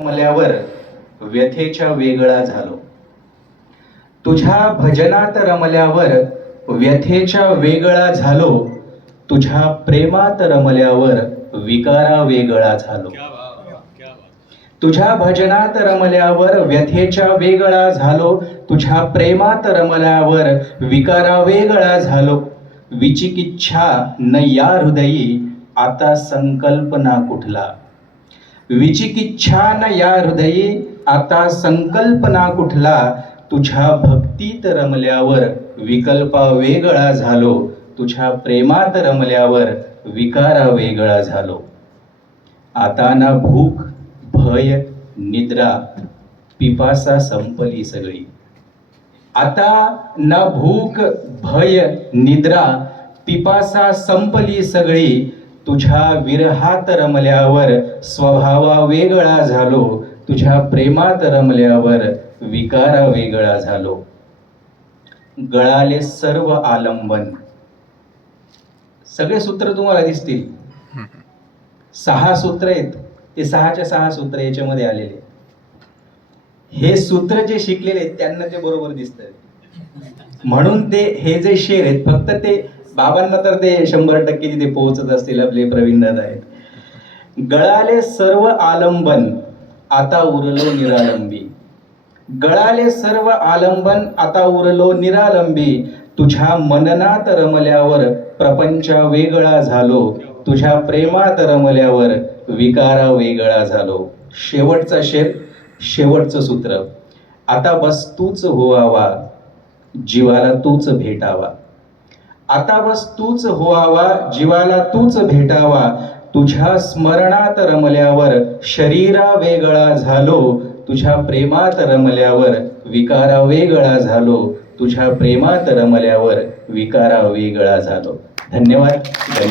रमल्यावर व्यथेच्या वेगळा झालो. तुझ्या भजनात रमल्यावर व्यथेच्या वेगळा झालो. तुझ्या प्रेमात रमल्यावर विकारा वेगळा झालो. तुझ्या भजनात रमल्यावर व्यथेच्या वेगळा झालो. तुझ्या प्रेमात रमल्यावर विकारा वेगळा झालो. विचिकिच्छा न या हृदयी आता संकल्पना कुठला? विचिकिच्छा न या हृदयी आता संकल्पना कुठला? तुझ्या भक्तीत रमल्यावर विकल्पा वेगळा झालो. तुझ्या प्रेमात रमल्यावर विकारा वेगळा झालो. आता ना भूक भय निद्रा पिपासा संपली सगळी. आता ना भूक भय निद्रा पिपासा संपली सगळी. तुझ्या विरहात रमल्यावर स्वभावा वेगळा झालो. तुझ्या प्रेमात रमल्यावर विकारा वेगळा झालो. गळाले सर्व आलंबन. सगळे सूत्र तुम्हाला दिसतील. सहा सूत्र आहेत. ते सहाच्या सहा सूत्र याच्यामध्ये आलेले. हे सूत्र जे शिकलेले आहेत त्यांना ते बरोबर दिसत म्हणून ते हे जे शेर आहेत फक्त ते बाबांना तर ते शंभर टक्के तिथे पोहोचत असतील आपले प्रवीण दादा आहेत. गळाले सर्व आलंबन आता उरलो निरालंबी. गळाले सर्व आलंबन आता उरलो निरालंबी. तुझ्या मननात रमल्यावर प्रपंच वेगळा झालो. तुझ्या प्रेमात रमल्यावर विकारा वेगळा झालो. शेवटचा शेर शेवटचं सूत्र. आता बस तूच होवावा जीवाला तूच भेटावा. आता बस तूच होवावा जीवाला तूच भेटावा. तुझ्या स्मरणात रमल्यावर शरीरा वेगळा झालो. तुझ्या प्रेमात रमल्यावर विकारा वेगळा झालो. तुझ्या प्रेमात रमल्यावर विकारा वेगळा झालो. धन्यवाद. धन्यवाद.